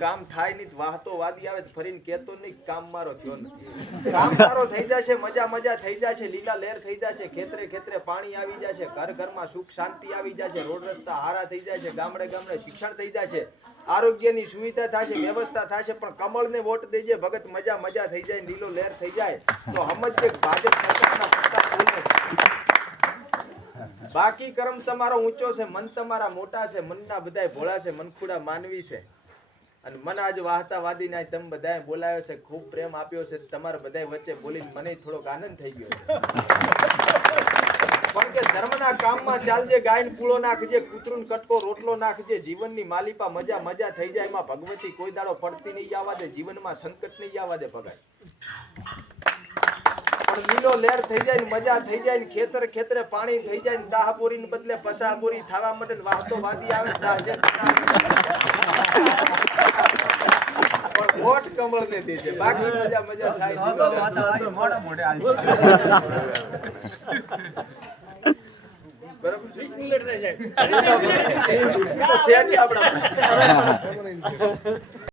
કામ થાય નહીં વાહતો વાદી આવે ફરીને કેતો નહીં કામ મારો થયો નથી. કામ મારો થઈ જશે, મજા મજા થઈ જશે, લીલા લહેર થઈ જશે, ખેતરે ખેતરે પાણી આવી જશે, ઘર ઘરમાં સુખ શાંતિ આવી જશે, રોડ રસ્તા હારા થઈ જશે, ગામડે ગામડે શિક્ષણ થઈ જશે, આરોગ્યની સુવિધા થશે, વ્યવસ્થા થશે, પણ કમળને વોટ દેજે, ભગત મજા મજા થઈ જાય, લીલો લહેર થઈ જાય, તો હમજે ભાજપ સરકારના પત્તા બાકી કર્મ તમારો ઊંચો છે, મન તમારા મોટા છે, મનના બધાય ભોળા છે, મનખુડા માનવી છે. અને મને આજ વાહતા વાદી ના તમે બધાએ બોલાવ્યો છે, ખૂબ પ્રેમ આપ્યો છે, તમારા બધાય વચ્ચે બોલીને મને થોડોક આનંદ થઈ ગયો પણ કે ધર્મના કામમાં ચાલજે, ગાયન પૂળો નાખજે, કૂતરું કટકો રોટલો નાખજે, જીવનની માલિપા મજા મજા થઈ જાય, એમાં ભગવતી કોઈ દાડો પડતી નહીં આવવા દે જીવનમાં સંકટ નહીં આવવા દે ભગાય. પણ લીલો લહેર થઈ જાય ને મજા થઈ જાય ને ખેતર ખેતરે પાણી થઈ જાય ને દાહપુરી ને બદલે પસાપુરી થવા માટે વાહતો વાદી આવે ને દાહજે કમળ ને દેજે. બાકી મજા મજા થાય. બરાબર છે? એ તો છે જ આપણા